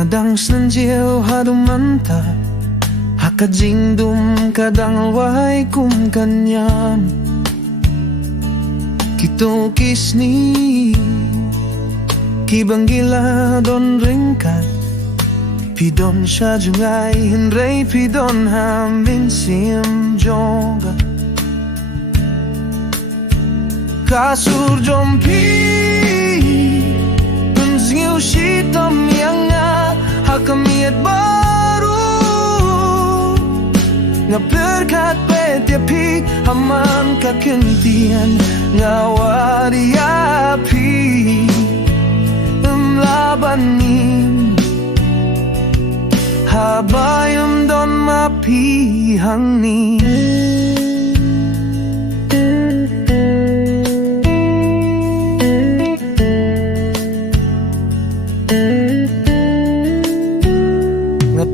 Ngadang senjil hadumanta hakajingdum kadang way kum kanyan kitokis ni kibanggila don ringkat pidon siya jungay hinray pidon hamin sim joga kasur jompi penziu shitam yang hakamiat baru nga berkat petiapi aman kakentian ngawari api labanin habayam don mapihang ni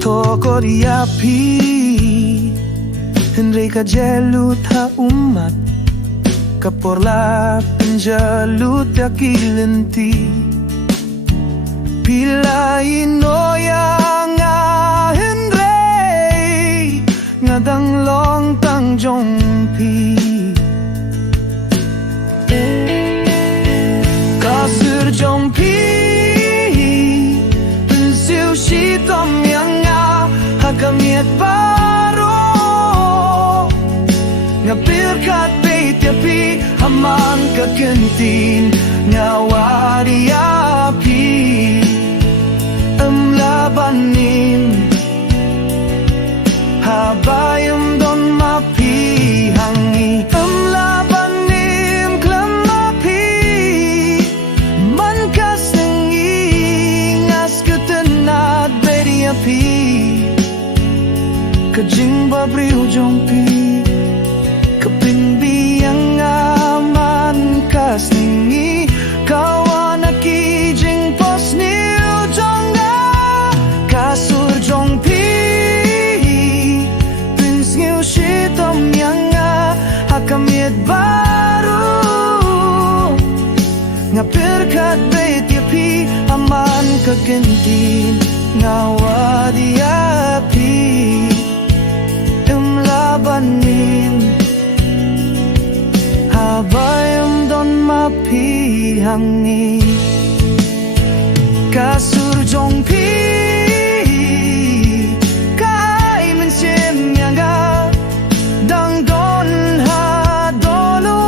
toko di api Henry ka jelut ha umat kaporla penjalut ya kilenti pila inoyang Henry ngadang long tang jongpi kasir jongpi pensiu shitom yang kamiat baru nga birkat betiapi aman kakentin ngawari api labanin habayam don mapihangi labanin klam mapi mankas nengingas ketenat betiapi kajing babriu jongpi kapinbiyang aman kasningi kawan akijing posniu jonga kasur jongpi pinsngiu shitom yang hakamiat baru nga berkat betiapi aman kagentin ngawadi api labanin habayam don mapihangi kasur jongpi kai mensim yangga dang don ha dolu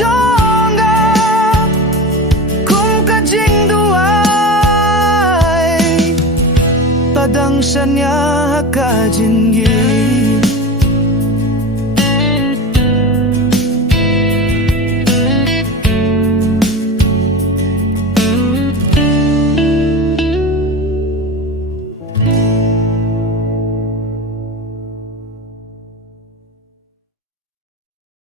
jongga kum kajing duai padang sanya